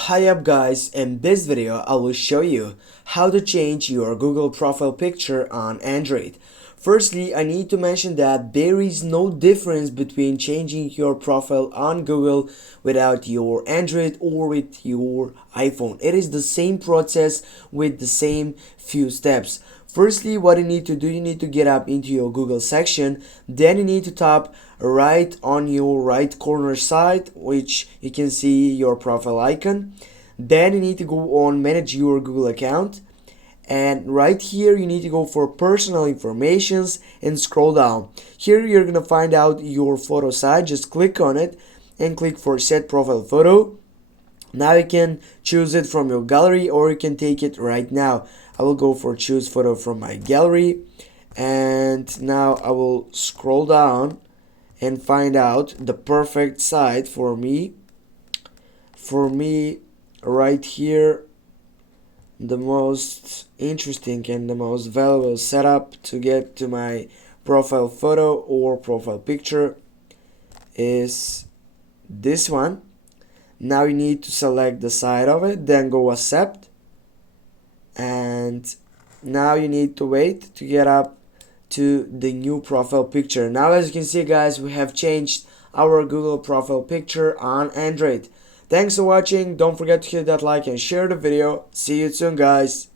Hi up guys, in this video I will show you how to change your Google profile picture on Android. Firstly, I need to mention that there is no difference between changing your profile on Google without your Android or with your iPhone. It is the same process with the same few steps. Firstly, what you need to do, you need to get up into your Google section, then you need to tap right on your right corner side, which you can see your profile icon. Then you need to go on manage your Google account, and right here you need to go for personal informations and scroll down. Here you're gonna find out your photo site. Just click on it and click for set profile photo. Now you can choose it from your gallery or you can take it right now. I will go for choose photo from my gallery, and now I will scroll down and find out the perfect site for me. Right here, the most interesting and the most valuable setup to get to my profile photo or profile picture is this one. Now you need to select the side of it, then go accept, and now you need to wait to get up to the new profile picture. Now as you can see guys, we have changed our Google profile picture on Android. Thanks for watching. Don't forget to hit that like and share the video. See you soon guys.